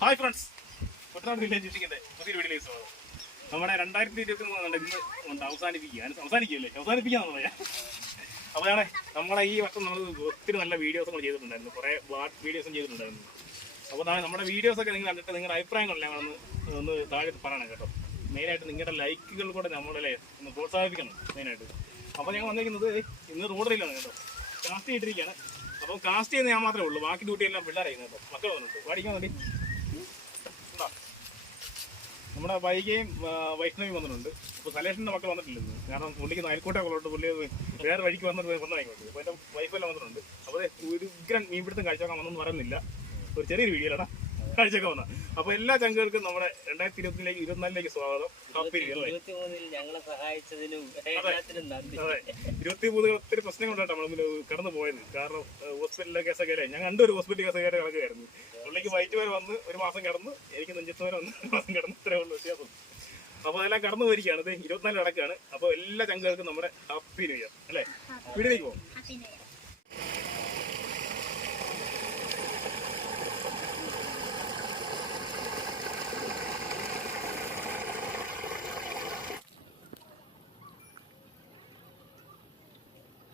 Hi friends Kuttanad village ഫിഷിങ്ങിന്റെ പുതിയൊരു വീഡിയോയിലേക്ക് സ്വാഗതം. നമ്മുടെ രണ്ടായിരത്തി ഇരുപത്തി മൂന്ന് ഇന്ന് ഉണ്ട് അവസാനിപ്പിക്കുക അവസാനിക്കുകയല്ലേ? അവസാനിപ്പിക്കാൻ നമ്മളെ അപ്പോഴാണ് നമ്മളെ ഈ വർഷം നമ്മൾ ഒത്തിരി നല്ല വീഡിയോസ് നമ്മൾ ചെയ്തിട്ടുണ്ടായിരുന്നു. കുറേ വാട്ട് വീഡിയോസും ചെയ്തിട്ടുണ്ടായിരുന്നു. അപ്പോൾ നാളെ നമ്മുടെ വീഡിയോസൊക്കെ നിങ്ങൾ കണ്ടിട്ട് നിങ്ങളുടെ അഭിപ്രായങ്ങളെല്ലാം ഒന്ന് ഒന്ന് താഴെ പറയണം കേട്ടോ. മെയിനായിട്ട് നിങ്ങളുടെ ലൈക്കുകൾ കൂടെ നമ്മളല്ലേ ഒന്ന് പ്രോത്സാഹിപ്പിക്കണം മെയിനായിട്ട്. അപ്പോൾ ഞങ്ങൾ വന്നിരിക്കുന്നത് ഇന്ന് റോഡിലാണ് കേട്ടോ. കാസ്റ്റ് ചെയ്തിരിക്കുകയാണ് അപ്പോൾ കാസ്റ്റ് ചെയ്യുന്ന ഞാൻ മാത്രമേ ഉള്ളൂ. ബാക്കി ഡ്യൂട്ടി എല്ലാം പിള്ളേരായിരുന്നു കേട്ടോ. മക്കൾ വന്നിട്ട് പഠിക്കാൻ വേണ്ടി? നമ്മുടെ വൈകയും വൈഷ്ണവി വന്നിട്ടുണ്ട്. അപ്പോൾ സലേഷന്റെ മക്കൾ വന്നിട്ടില്ലെന്ന് കാരണം പുള്ളിക്ക് അയൽക്കൂട്ടം കൊള്ളോട്ട് പുള്ളി വേറെ വഴിക്ക് വന്നിട്ട് വന്നതായിക്കോട്ടെ അപ്പോൾ എന്റെ വൈഫെല്ലാം വന്നിട്ടുണ്ട്. അപ്പോൾ ഒരു ഉഗ്രൻ മീൻപിടുത്തം കാഴ്ചവെക്കാൻ വന്നൊന്നും പറയുന്നില്ല. ഒരു ചെറിയൊരു വീഡിയോടാ കാഴ്ചയൊക്കെ വന്ന അപ്പൊ എല്ലാ ചങ്കുകൾക്കും നമ്മുടെ രണ്ടായിരത്തി ഇരുപത്തിലേക്ക് ഇരുപത്തിനാലിലേക്ക് സ്വാഗതം. ഹാപ്പി അല്ലേ ഇരുപത്തി മൂന്നിൽ ഞങ്ങളെ സഹായിച്ചതിനും ഉണ്ടായിട്ട് നന്ദി. അതെ. ഇരുപത്തി മൂന്ന് ഒത്തിരി പ്രശ്നങ്ങളുണ്ടായിട്ട് നമ്മൾ കടന്നു പോയത്. കാരണം ഹോസ്പിറ്റലിലെ കേസൊക്കെ അല്ലേ ഞാൻ കണ്ടൊരു ഹോസ്പിറ്റൽ കേസൊക്കെ കിടക്കുകയായിരുന്നു. പുള്ളിക്ക് വൈറ്റ് വരെ വന്ന് ഒരു മാസം കിടന്ന്. എനിക്ക് നെഞ്ചത്ത് വരെ വന്ന് ഒരു മാസം കിടന്ന്. ഇത്രേ ഉള്ളൂ വ്യത്യാസം. അപ്പോൾ അതെല്ലാം കടന്നു പോയിരിക്കുകയാണ്. ഇത് ഇരുപത്തിനാല് അടക്കാണ് അപ്പോൾ എല്ലാ ചങ്കുകൾക്കും നമ്മുടെ ഹാപ്പി ന്യൂ ഇയർ. അല്ലേ? വീട്ടിലേക്ക് പോകും.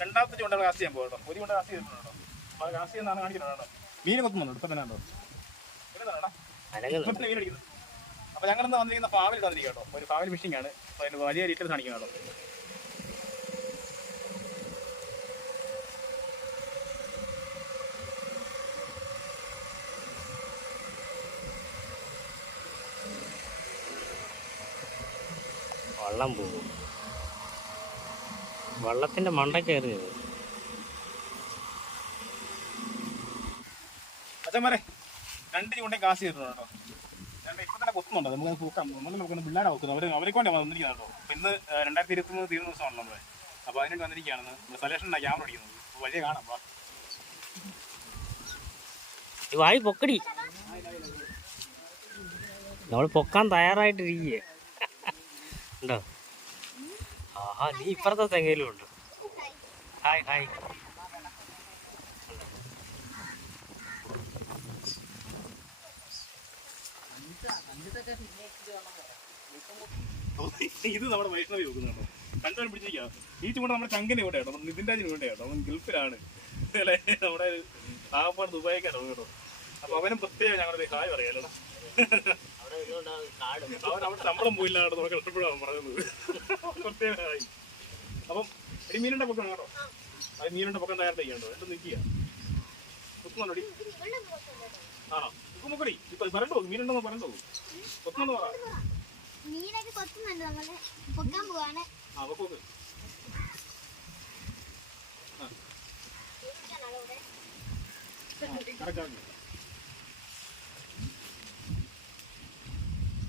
രണ്ടാമത്തെ ചൂണ്ടകൾ കാസ്റ്റ് ചെയ്യാൻ പോകട്ടോ ഒരു ചൂണ്ട കാസ്റ്റ് ചെയ്തിട്ടുണ്ടോ കാസ്റ്റ് ചെയ്യുന്നതാണ് കാണിക്കുന്നത് മീൻ കൊത്തുന്നുണ്ട് ഇപ്പം തന്നെ ഉണ്ടോ? ഇപ്പം മീൻ അടിക്കുന്നത് അപ്പൊ ഞങ്ങൾ ഇന്ന് വന്നിരിക്കുന്ന പാവൽ വന്നിരിക്കുക കേട്ടോ. ഒരു പാവൽ ഫിഷിംഗ് ആണ്. അപ്പൊ അതിന് വലിയ ഡീറ്റെയിൽസ് കാണിക്കുന്നത് കേട്ടോ. വള്ളം പോകും വള്ളത്തിന്റെ മണ്ട കയറിയത്. അച്ഛന്മാരെ രണ്ട് ചൂണ്ടയും കാശ് ചെയ്തിട്ടുണ്ട് കേട്ടോ. രണ്ട് ഇപ്പൊ തന്നെ കൊത്തുന്നുണ്ട്. നമുക്ക് നോക്കാം നമ്മൾ നമുക്ക് പിള്ളേരെ നോക്കുന്നത് അവർ അവരെ കൊണ്ടാണ് വന്നിരിക്കുന്നത് കേട്ടോ. അപ്പൊ ഇന്ന് ഏഹ്, രണ്ടായിരത്തി ഇരുപത്തി മൂന്ന് തീരുന്ന ദിവസമാണ് നമ്മൾ. അപ്പൊ അതിനുവേണ്ടി വന്നിരിക്കുകയാണ് നമ്മൾ സലേഷൻ ക്യാമറ അടിക്കുന്നത്. വലിയ കാണാം. വായി പൊക്കടി. നമ്മൾ പൊക്കാൻ തയ്യാറായിട്ടിരിക്കുക ഉണ്ടോ? ആഹാ നീ ഇപ്പുറത്തെ തെങ്ങയിലും ഉണ്ട്. Hi hi. ഇത് നമ്മുടെ വൈഷ്ണവി നോക്കുന്നുണ്ടോ കണ്ടുവരും പിടിച്ചിരിക്കാം. ഈ ചൂണ്ട നമ്മുടെ ചങ്കന് ഇവിടെ കേട്ടോ നമ്മുടെ നിതിൻ രാജിന് വേണ്ടി കേട്ടോ അവൻ ഗൾഫിലാണ്. അല്ലേ നമ്മുടെ ആപ്പാട് ദുബായിക്കാണ് കേട്ടോ. അപ്പൊ അവനും പ്രത്യേകം ഞങ്ങളുടെ ഹായ് പറയാലോ. അവൻ ശമ്പളം പോയില്ല പറയുന്നത്. പ്രത്യേകം ഹായ് അപ്പം ഈ മീനിന്റെ പൊക്കം കേട്ടോ അത് മീനിന്റെ പൊക്കം തയ്യാറായിട്ട് ചെയ്യണ്ടോ എന്നിട്ട് നിൽക്കുക കുത്തുന്നുണ്ടോടി ആണോ കുക്കുമുക്കടി ഇപ്പൊ പറയണ്ടോ? മീനുണ്ടെന്ന് പറയണ്ടോ? കൊത്തുന്നെന്ന് പറ. മീനൊക്കെ കൊത്തുന്നുണ്ട് നമ്മൾ. പൊക്കാൻ പോവാണ്. ആ പൊക്കോക്ക്.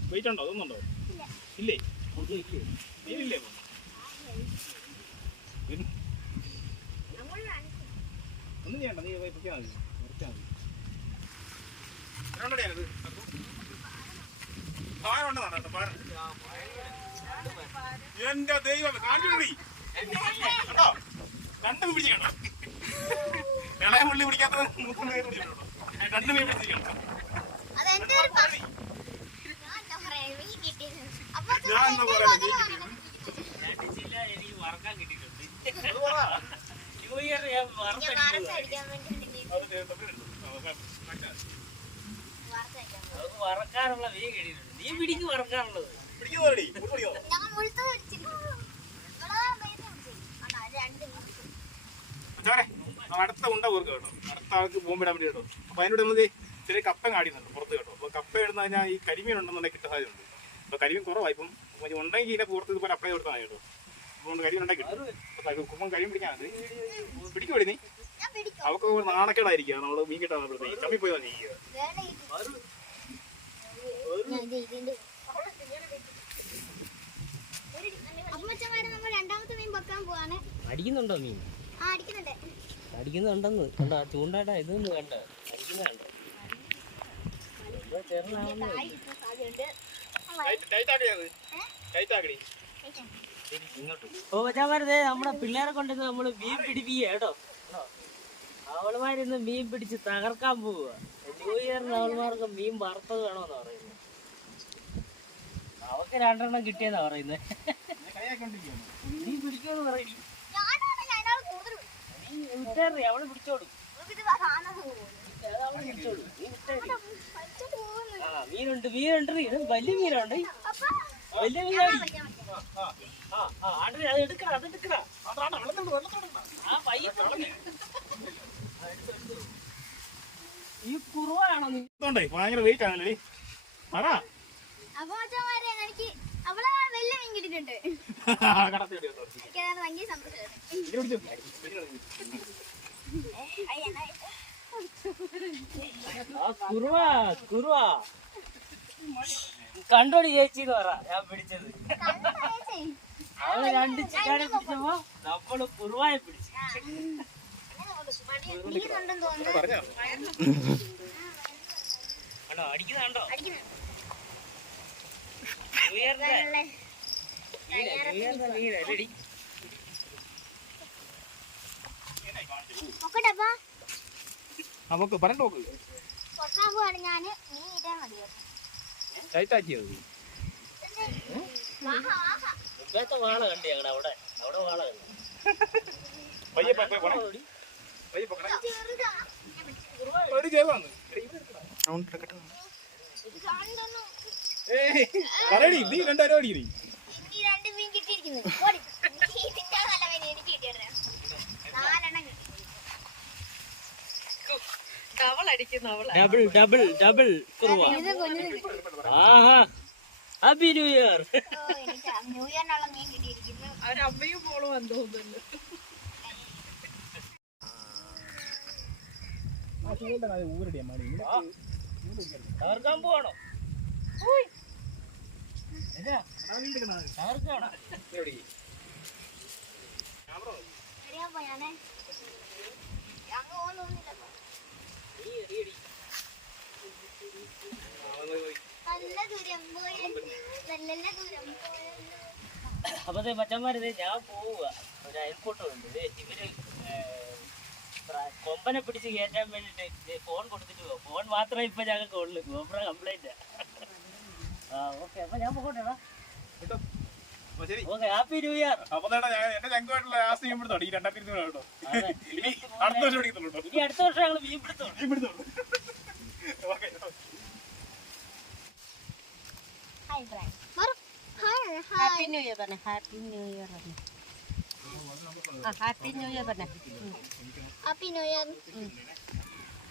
വെയിറ്റ് ഉണ്ടോ? അതൊന്നുണ്ടോ ഇല്ലേ? മീൻ- ഒന്നും ചെയ്യണ്ട. നീ പൊക്കിയാൽ മതി. നിർത്തിയാൽ മതി. എത്രയുണ്ടെടി അതിനകത്ത്? പാര ഉണ്ടെന്നാണ് കേട്ടോ പാര എന്റെ ദൈവം കാണിച്ചുകൂടി കേട്ടോ രണ്ടും പിടിക്കണം ഇളയ പുള്ളി പിടിക്കാത്ത പിടിക്കണം രണ്ടു പേര് വറക്കാനുള്ള വീ നീ പിടിക്ക് വറക്കാനുള്ളത് അടുത്ത ഉണ്ട കൂർക്ക് കേട്ടോ. അടുത്ത ആൾക്ക് ബോംബിടാൻ വേണ്ടി കേട്ടോ. അപ്പൊ അതിനോട് നമ്മൾ ചെറിയ കപ്പ കാടിയുന്നുണ്ട് പുറത്ത് കേട്ടോ. അപ്പൊ കപ്പ ഇടുന്ന ഈ കരിമീൻ ഉണ്ടെന്നുണ്ടെങ്കിൽ കിട്ടാൻ സാധ്യതയുണ്ട്. അപ്പൊ കരിമീൻ കുറവായി ഇപ്പം ഉണ്ടെങ്കിൽ ഇതിനെ പുറത്ത് ഇതുപോലെ അപ്ലൈ കൊടുത്താൽ മതി കേട്ടോ. അതുകൊണ്ട് കരിമീൻ ഉണ്ടാക്കി കിട്ടും കുപ്പം കരിമീൻ പിടിക്കാനുണ്ട് പിടിക്കുമോ നീ? അവക്ക് നാണക്കേടായിരിക്കുക നമ്മൾ മീൻ കിട്ടാൻ കമ്മി പോയി തന്നെ അടിക്കുന്നുണ്ടോ മീൻ? ആ അടിക്കുന്നുണ്ട്. അടിക്കുന്നുണ്ടെന്ന്. കണ്ടോ ചൂണ്ടാട്ട ഇതൊന്നും കണ്ട? അടിക്കുന്നുണ്ട്. താഴെ ഓ മച്ചാമാരതേ നമ്മുടെ പിള്ളേരെ കൊണ്ടിരുന്ന് നമ്മൾ മീൻ പിടിപ്പിക്കുക കേട്ടോ? അവളുമാരിന്ന് മീൻ പിടിച്ച് തകർക്കാൻ പോവുക ന്യൂ ഇയറിന് അവളുമാർക്ക് മീൻ വറുത്തത് വേണമെന്നാ പറയുന്നത് അവക്ക് രണ്ടെണ്ണം കിട്ടിയെന്നാ പറയുന്നത് നീ പിടിക്കുമെന്ന് പറയും അവൾ പിടിച്ചോളും. നീ വിട്ടേറി. മീനുണ്ട് മീനുണ്ട് വലിയ മീനുണ്ട് വലിയ മീനാണ് അത് എടുക്കണം അത് എടുക്കണം. ഈ കുറുവാണോ ഭയങ്കര വെയിറ്റ് ആണല്ലേ പറ. ഭയങ്കര സന്തോഷം. കുറുവാ കുറുവാ കണ്ടോടി ചേച്ചി എന്ന് പറ ഞാൻ പിടിച്ചത്. അവൾ രണ്ട് ചിക്കാനെ പിടിച്ചപ്പോ നമ്മൾ കുറുവായെ പിടിച്ചു. അടിക്കുന്നുണ്ടോ? അടിക്കുന്നു ഉയർന്ന. ഉയർന്ന മീനല്ലടി നോക്കട്ടെ നമുക്ക് പറഞ്ഞു നോക്ക്. പൊക്കാൻ പോവാണ് ഞാൻ. മീൻ കിട്ടാൻ മതിയോ? ടൈറ്റ് വാഹ മുമ്പത്തെ വാള കണ്ടി ഞങ്ങളുടെ അവിടെ. അവിടെ വാള കണ്ടു. പയ്യെ പ- പ- പോണേ. പയ്യെ പോക്കണേ. ഒരു ചെറുതാണ് കാണുന്നു. ഏയ് പറയടി നീ രണ്ടായിരം അടി നീ രണ്ട് മീൻ കിട്ടിയിരിക്കുന്നു. ഇതിന്റെ മീൻ എനിക്ക് കിട്ടിയിട്ടുണ്ട് നാലെണ്ണം കിട്ടി. ഡബിൾ ഡബിൾ ഡബിൾ കുറുവ. ആഹാ ഹാപ്പി ന്യൂ ഇയർ ഓ എനിക്ക് ന്യൂ ഇയറിനുള്ള മീൻ കിട്ടിയിരിക്കുന്നു. അവരമ്മയും മോളും തകർക്കാൻ പോവാണോ? തകർക്കാണോ? അങ്ങ് പോകുന്നൊന്നുമില്ല നല്ല ദൂരം പോയി നല്ല ദൂരം പോയല്ലോ അപ്പൊ ദേ മച്ചന്മാര് ദേ ഞാൻ പോവുക ഒരു അയൽക്കൂട്ടമുണ്ട്. ഇവർ കൊമ്പനെ പിടിച്ച് കയറ്റാൻ വേണ്ടിട്ട് ഫോൺ കൊടുത്തിട്ട് പോകും ഫോൺ മാത്രമേ ഇപ്പൊ ഞങ്ങൾക്ക് ഉള്ളു. ഗോപുര കംപ്ലൈന്റ് ആ. ഓക്കെ. അപ്പൊ ഞാൻ പോകട്ടെടാ ഹാപ്പി ന്യൂ ഇയർ. അപ്പൊ ഞാൻ എന്റെ ചങ്കുമായിട്ടുള്ള ലാസ്റ്റ് ചെയ്യാൻ പിടുത്തോട്ടെ ഈ രണ്ടായിരത്തി ഇരുപത് കേട്ടോ ഇനി അടുത്ത വർഷം പിടിക്കുന്നുള്ളൂ ഇനി അടുത്ത വർഷം ഞങ്ങൾ മീൻ പിടുത്തം ഈ പിടുത്തോളൂ okay hi hi happy new year പറഞ്ഞ ഹാപ്പി ന്യൂ ഇയർ പറഞ്ഞ ഹാപ്പി ന്യൂ ഇയർ പറഞ്ഞ happy new year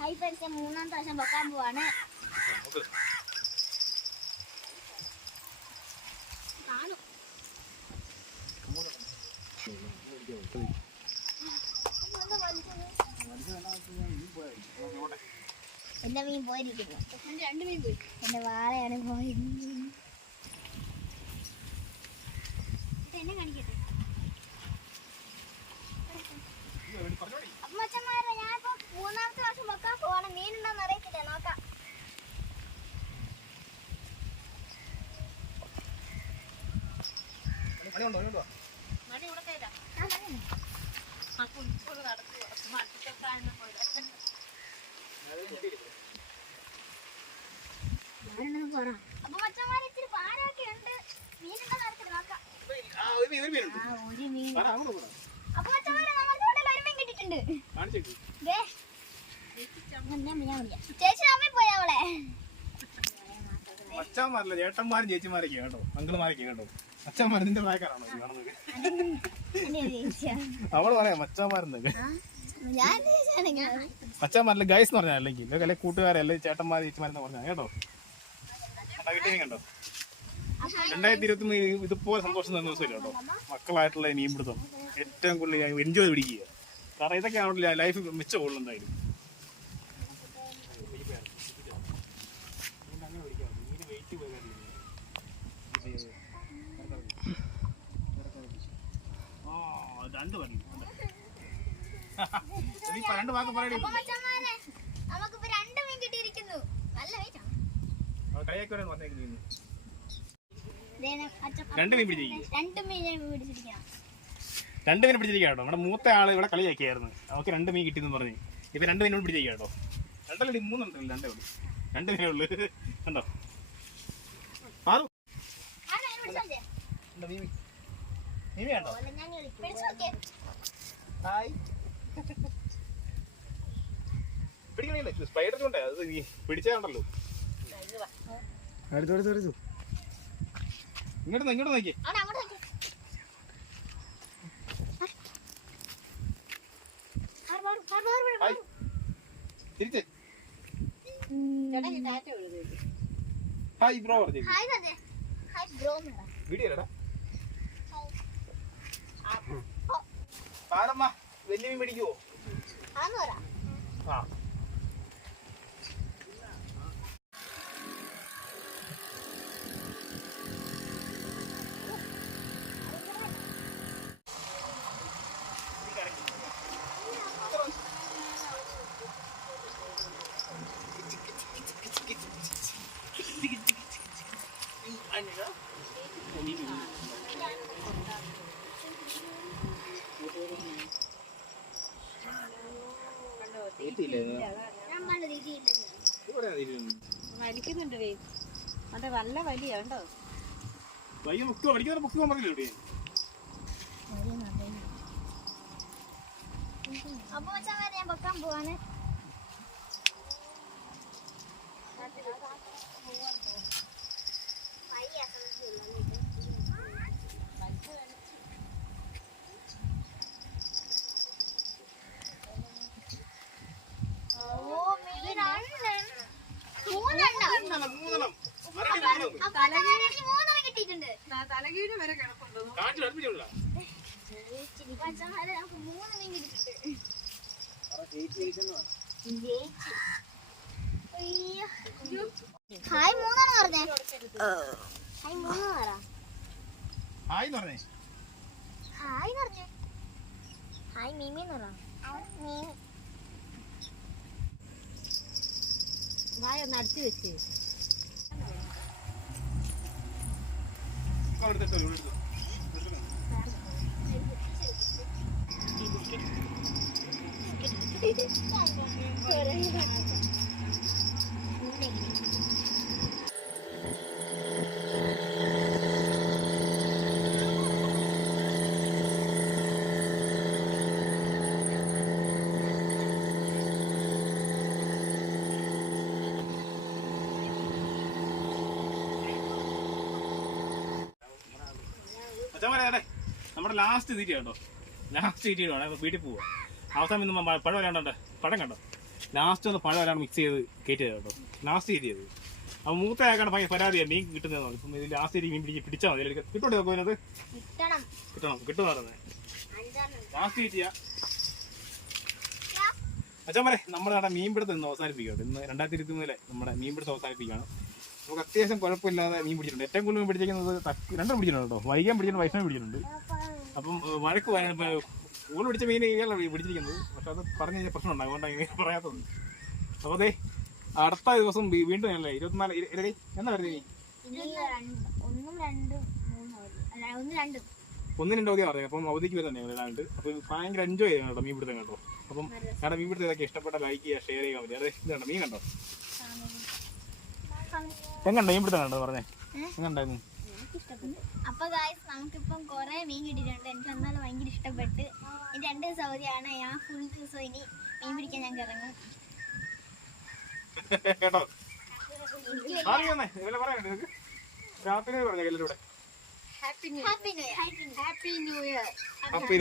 hi friends മൂന്നാം പ്രാവശ്യം വെക്കാൻ പോവാണ്. എന്റെ മീൻ പോയിരിക്കുന്നു. രണ്ട് മീൻ പോയി. എന്റെ വാളയാണ് പോയിരുന്നത് ഇത് എന്നെ കാണിക്കട്ടെ? അപ്പൊ മച്ചന്മാരെ ഞാനിപ്പോ മൂന്നാമത്തെ പ്രാവശ്യം വെക്കാൻ പോവാണ്. മീനുണ്ടോന്ന് അറിയത്തില്ല. നോക്കാം. മണിയുണ്ടോ? നമ്മുടെ ഇവിടെ കാണിച്ചേക്ക് ദേ. ഞാൻ- ഞാൻ വിളിക്കാം. ചേച്ചി അമ്മ പോയി അവളെ അച്ഛന്മാരല്ല ചേട്ടന്മാരും ചേച്ചിമാരൊക്കെ കേട്ടോ. അങ്കിൾമാരൊക്കെ കേട്ടോ. അച്ഛന്മാർ നിന്റെ പ്രായക്കാരാണോ. അവൾ പറയാം ചേച്ചിയാണെങ്കിൽ അച്ഛന്മാരല്ല ഗൈസ് എന്ന് പറഞ്ഞാൽ അല്ലെങ്കിൽ അല്ലെങ്കിൽ കൂട്ടുകാരെ അല്ലെങ്കിൽ ചേട്ടന്മാർ ചേച്ചിമാരെന്ന് പറഞ്ഞാൽ കേട്ടോ? രണ്ടായിരത്തി ഇരുപത്തി മൂന്ന് ഇതുപോലെ സന്തോഷം തന്ന ദിവസമില്ല കേട്ടോ മക്കളായിട്ടുള്ള മീൻ പിടുത്തം ഏറ്റവും കൂടുതൽ ഞാൻ എൻജോയ് പിടിക്കുക കാരണം ഇതൊക്കെ ആണല്ലോ ലൈഫ് മിച്ച കൂടുതൽ എന്തായാലും രണ്ട് രണ്ട് വാക്ക് പറയണേ നല്ല വെയിറ്റ് വന്നേക്കുന്നു അച്ഛൻ- രണ്ട് മീൻ പിടിച്ചിരിക്കും രണ്ട് മീൻ ഞാൻ പിടിച്ചിരിക്കണം രണ്ട് മീൻ പിടിച്ചിരിക്കുക നമ്മുടെ മൂത്ത ആൾ ഇവിടെ കളിയാക്കിയായിരുന്നു. അവർക്ക് രണ്ട് മീൻ കിട്ടിയെന്ന് പറഞ്ഞ്. ഇപ്പൊ രണ്ട് മീനോട് പിടിച്ചിരിക്കാട്ടോ രണ്ടല്ലേ മൂന്നുണ്ടല്ലോ രണ്ടേ ഉള്ളൂ. രണ്ട് മീനേ ഉള്ളു. കണ്ടോ? പിടിക്കണില്ല സ്പൈഡർ കൊണ്ടേ അത് പിടിച്ചാണ്ടല്ലോ അടുത്തു അടുത്തു അടുത്തു ഇങ്ങോട്ട് ഇങ്ങോട്ട് നോക്കി. തിരിച്ച്. ഹായ് ബ്രോ പറഞ്ഞു വീഡിയോ വലിയ മീൻ പിടിക്കുവോ ആ. വലിക്കുന്നുണ്ട് വേ അതെ നല്ല വലിയ കണ്ടോ വയ്യ മുക്കോ അടിക്കുന്ന മുക്കോ പറഞ്ഞില്ലേ അപ്പൊ ഞാൻ വെക്കാൻ പോവാണ് ഓ മീനുണ്ട് മൂന്നെണ്ണം മൂന്നെണ്ണം മൂന്നെണ്ണം മരടി മൂന്നെണ്ണം അപ്പൊ മച്ചാൻ എനിക്ക് മൂന്നെണ്ണം കിട്ടിയിട്ടുണ്ട് തലകീഴ് വരെ കിടപ്പുണ്ടോ കാട്ടിൽ അടുപ്പിച്ചുള്ള മച്ചാന്മാരെ നമുക്ക് മൂന്ന് മീൻ കിട്ടിയിട്ടുണ്ട് അയ്യോ. ഹായ് മൂന്നാണ് പറഞ്ഞേ. ഹായ് മൂന്ന് പറ. ഹായ് പറഞ്ഞേ? ഹായ് പറഞ്ഞു. ഹായ് മീമി എന്ന് പറ. മീമി വായ ഒന്ന് അടച്ചു വെച്ച്. ഇപ്പൊ അവിടെ എടുത്തോ ഇവിടെ എടുത്തോ എടുത്തോ. അച്ഛന്മാരെ അതെ നമ്മുടെ ലാസ്റ്റ് തീറ്റ കേട്ടോ. ലാസ്റ്റ് തീറ്റ വേണം വീട്ടിൽ പോവാ. അവസാനം ഇന്ന് പഴം വരാണ്ടേ പഴം കണ്ടോ? ലാസ്റ്റ് ഒന്ന് പഴം വരാണ്ട് മിക്സ് ചെയ്ത് കയറ്റിയത് കേട്ടോ. ലാസ്റ്റ് ചെയ്ത്. അപ്പൊ മൂത്ത ആക്കാണ് ഭയങ്കര പരാതിയാണ് മീൻ കിട്ടുന്നത് ഇപ്പം ഇത് ലാസ്റ്റ് തീറ്റ മീൻ പിടിച്ച് പിടിച്ചാൽ മതി. അല്ലെങ്കിൽ നോക്കും അതിനകത്ത് കിട്ടണം. കിട്ടുന്ന പറഞ്ഞത്. ലാസ്റ്റ് തീറ്റയാ അച്ഛൻ നമ്മൾ നമ്മുടെ മീൻപിടുത്തം ഇന്ന് അവസാനിപ്പിക്കുകയാണ്. ഇന്ന് രണ്ടായിരത്തി ഇരുപത്തി മൂന്നിലെ നമ്മുടെ മീൻപിടുത്തം അവസാനിപ്പിക്കുകയാണ്. നമുക്ക് അത്യാവശ്യം കുഴപ്പമില്ലാതെ മീൻ പിടിച്ചിട്ടുണ്ട്. ഏറ്റവും കൂടുതൽ പിടിച്ചിരിക്കുന്നത് തക്ക് രണ്ടും പിടിച്ചിട്ടുണ്ട് കേട്ടോ. വൈകാൻ പിടിച്ചിട്ടുണ്ട് വൈഷ്ണവ് പിടിച്ചിട്ടുണ്ട്. അപ്പം വഴക്ക് ഊണ് പിടിച്ച മീൻ ഇയാളാണ് പിടിച്ചിരിക്കുന്നത്. പക്ഷെ അത് പറഞ്ഞു കഴിഞ്ഞാൽ പ്രശ്നം ഉണ്ടാകും അതുകൊണ്ടാണ് ഇങ്ങനെ പറയാത്തത്. അപ്പോൾ അതെ അടുത്ത ദിവസം വീണ്ടും അല്ലേ ഇരുപത്തിനാല് എന്നാ വരുന്നത് ഒന്നും രണ്ടും മൂന്നും അല്ല ഒന്ന് രണ്ടും. ഒന്നും രണ്ടോ അവധിയാണ് പറഞ്ഞത് അപ്പം അവധിക്ക് വരുന്നുണ്ട് ഞങ്ങൾ അപ്പോൾ ഭയങ്കര എൻജോയ് ചെയ്യണം കേട്ടോ മീൻ പിടുത്തം കേട്ടോ. അപ്പം ഞങ്ങളുടെ മീൻ പിടുത്തം ഇതൊക്കെ ഇഷ്ടപ്പെട്ട ലൈക്ക് ചെയ്യുക ഷെയർ ചെയ്യാൻ മതി. അതെ ഇത് കണ്ടോ മീൻ കണ്ടോ? എങ്ങണ്ടോ മീൻ പിടുത്തം കണ്ടോ പറഞ്ഞേ എങ്ങണ്ടായിരുന്നു അപ്പൊ ഗായ്സ് നമുക്കിപ്പം കുറെ മീൻ കിട്ടിയിട്ടുണ്ട്. എനിക്ക് എന്നാലും ഭയങ്കര ഇഷ്ടപ്പെട്ട്. ഇനി രണ്ട് ദിവസം അവധിയാണ്. ഞാൻ ഫുൾ ദിവസം ഇനി മീൻ പിടിക്കാൻ ഞാൻ ഇറങ്ങും. കേട്ടോ? Happy new year happy new year happy